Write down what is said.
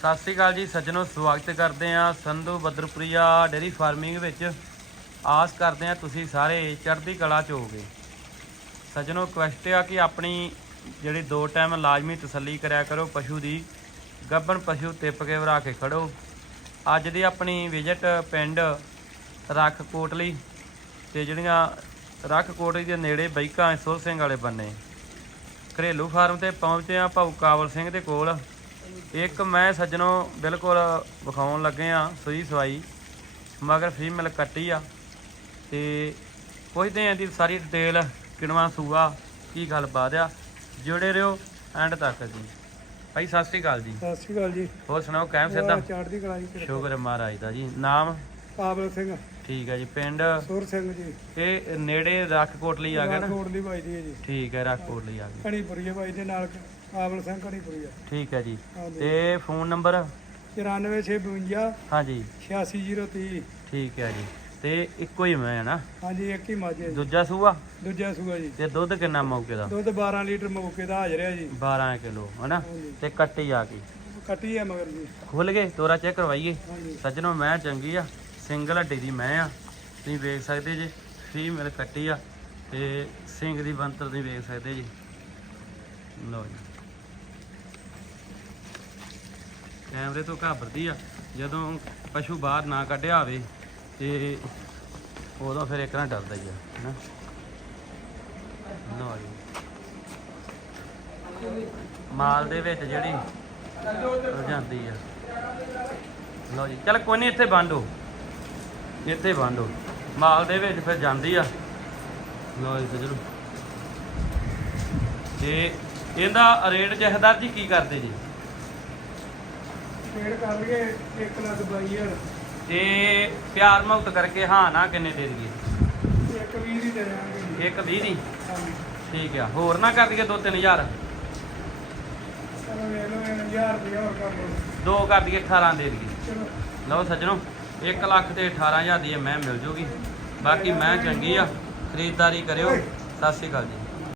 ਸਤਿ ਸ੍ਰੀ ਅਕਾਲ ਜੀ, ਸੱਜਣੋ, ਸਵਾਗਤ ਕਰਦੇ ਆ ਸੰਧੂ ਬਦਰਪੁਰੀਆ ਡੇਰੀ ਫਾਰਮਿੰਗ ਵਿੱਚ। ਆਸ ਕਰਦੇ ਆ ਤੁਸੀਂ ਸਾਰੇ ਚੜ੍ਹਦੀ ਕਲਾ ਚ ਹੋਗੇ ਸੱਜਣੋ ਕੁਐਸਟ ਆ ਕਿ ਆਪਣੀ ਜਿਹੜੀ ਦੋ ਟਾਈਮ ਲਾਜ਼ਮੀ ਤਸੱਲੀ ਕਰਿਆ ਕਰੋ, ਪਸ਼ੂ ਦੀ। ਗੱਭਣ ਪਸ਼ੂ ਟਿੱਪ ਕੇ ਵਰਾ ਕੇ ਖੜੋ। ਅੱਜ ਦੀ ਆਪਣੀ ਵਿਜ਼ਿਟ ਪਿੰਡ ਰੱਖ ਕੋਟਲੀ ਤੇ ਜਿਹੜੀਆਂ ਰੱਖ ਕੋਟਲੀ ਦੇ ਨੇੜੇ ਬਈਕਾਂ, ਸੁਰ ਸਿੰਘ ਵਾਲੇ ਬੰਨੇ। ਘਰੇਲੂ ਫਾਰਮ ਤੇ ਪਹੁੰਚੇ ਆ ਭਾਊ ਕਾਬਲ ਸਿੰਘ ਦੇ ਕੋਲ। ਇੱਕ ਮੈਂ ਸੱਜਣੋ ਬਿਲਕੁਲ ਵਿਖਾਉਣ ਲੱਗੇ ਆ ਸੂਈ ਸਵਾਈ ਮਗਰ ਫੀਮੇਲ ਕੱਟੀ ਆ। ਤੇ ਪੁੱਛਦੇ ਆਂ ਦੀ ਸਾਰੀ ਡਿਟੇਲ ਕਿਣਵਾ ਸੂਆ ਕੀ ਗੱਲ ਬਾਤ ਆ। ਜੁੜੇ ਰਹੋ ਐਂਡ ਤੱਕ ਜੀ। ਭਾਈ ਸਤਿ ਸ੍ਰੀ ਅਕਾਲ ਜੀ। ਸਤਿ ਸ਼੍ਰੀ ਅਕਾਲ ਜੀ। ਹੋਰ ਸੁਣਾਓ ਕਾਇਮ ਸਿੱਧਾ? ਚੜ੍ਹਦੀ ਕਲਾ ਜੀ ਸ਼ੁਕਰ ਮਹਾਰਾਜ ਦਾ ਜੀ। ਨਾਮ? ਕਾਬਲ ਸਿੰਘ। ਠੀਕ ਹੈ ਜੀ ਪਿੰਡ ਸੁਰ ਸਿੰਘ ਜੀ। ਇਹ ਨੇੜੇ ਰੱਖ ਕੋਟਲੀ ਆ ਗਿਆ ਨਾ? ਕੋਟ ਦੀ ਬਾਈ ਦੀ ਹੈ ਜੀ। ਠੀਕ ਹੈ ਰੱਖ ਕੋਟਲੀ ਆ ਗਈ। ਕਣੀਪੁਰੀ ਹੈ ਬਾਈ ਦੇ ਨਾਲ ਕਾਬਲ ਸਿੰਘ ਕਣੀਪੁਰੀ ਹੈ ਠੀਕ ਹੈ ਜੀ। ਹਾਂਜੀ। ਤੇ ਫੋਨ ਨੰਬਰ? 94652 ਹਾਂਜੀ। 86030 ਠੀਕ ਹੈ ਜੀ। ਤੇ ਇੱਕੋ ਹੀ ਮੈਂ ਹੈ ਨਾ? ਹਾਂਜੀ ਇੱਕ ਹੀ ਮਾਝੇ ਜੀ ਦੂਜਾ ਸੂਆ? ਦੂਜਾ ਸੂਆ ਜੀ। ਤੇ ਦੁੱਧ ਕਿੰਨਾ ਮੌਕੇ ਦਾ? ਦੁੱਧ 12 ਲੀਟਰ ਮੌਕੇ ਦਾ ਹਾਜ਼ਰ ਹੈ ਜੀ। 12 ਕਿਲੋ ਹਨਾ? ਹਾਂਜੀ। ਤੇ ਕੱਟੀ ਆ ਗਈ। ਕੱਟੀ ਹੈ ਮਗਰ ਜੀ। ਖੁੱਲ ਗਏ? ਤੋਰਾ ਚੈੱਕ ਕਰਵਾਈਏ। ਹਾਂਜੀ। ਸੱਜਣੋ ਮੈਂ ਚੰਗੀ ਆ। ਸਿੰਗਲ ਹੱਡੀ ਦੀ ਮੈਂ ਆ, ਤੁਸੀਂ ਵੇਖ ਸਕਦੇ ਜੀ ਫੀਮੇਲ ਕੱਟੀ ਆ, ਤੇ ਸਿੰਘ ਦੀ ਬੰਤਰ ਤੁਸੀਂ ਵੇਖ ਸਕਦੇ ਜੀ। ਲਓ ਜੀ। ਕੈਮਰੇ ਤੋਂ ਘਾਬਰਦੀ ਆ, ਜਦੋਂ ਪਸ਼ੂ ਬਾਹਰ ਨਾ ਕੱਢਿਆ ਹੋਵੇ, ਤੇ ਉਦੋਂ ਫਿਰ ਇੱਕ ਨਾ ਡਰਦਾ ਹੀ ਆ, ਹਨਾ? ਲਓ ਜੀ। ਮਾਲ ਦੇ ਵਿੱਚ ਜਿਹੜੀ ਹੋ ਜਾਂਦੀ ਆ। ਲਓ ਜੀ, ਚਲ ਕੋਈ ਨਹੀਂ ਇੱਥੇ ਬੰਦੋ ਇੱਥੇ ਬੰਦੋ ਮਾਲ ਦੇ ਵਿੱਚ ਫਿਰ ਜਾਂਦੀ ਆ। ਲਓ ਜੀ ਸਜਣੋ ਤੇ ਇਹਦਾ ਰੇਟ ਜਹਦਾਰ ਜੀ ਕੀ ਕਰਦੇ ਜੀ? ਫੇਰ ਕਰ ਲਈਏ 1 ਲੱਖ 22000 ਤੇ ਪਿਆਰ ਮੁਕਤ ਕਰਕੇ ਹਾਂ ਨਾ ਕਿੰਨੇ ਦੇ ਦਈਏ? ਇੱਕ 20 ਦੀ ਦੇ ਜੀ। ਇੱਕ 20 ਦੀ? ਠੀਕ ਆ। ਹੋਰ ਨਾ ਕਰ ਦਈਏ 2-3000 ਚਲੋ ਵੇਖ ਲਓ 1000 ਰੁਪਇਆ ਹੋਰ ਕਰ ਲਓ। ਦੋ ਕਰ ਦਈਏ 18 ਦੇ ਦਈਏ। ਚਲੋ। ਲਓ ਸੱਜਣੋ। 1 ਲੱਖ ਤੇ 18000 ਦੀ ਇਹ ਮੈਂ ਮਿਲ ਜੂਗੀ। ਬਾਕੀ ਮੈਂ ਚੰਗੀ ਆ, ਖਰੀਦਦਾਰੀ ਕਰਿਓ। ਸਤਿ ਸ਼੍ਰੀ ਅਕਾਲ ਜੀ।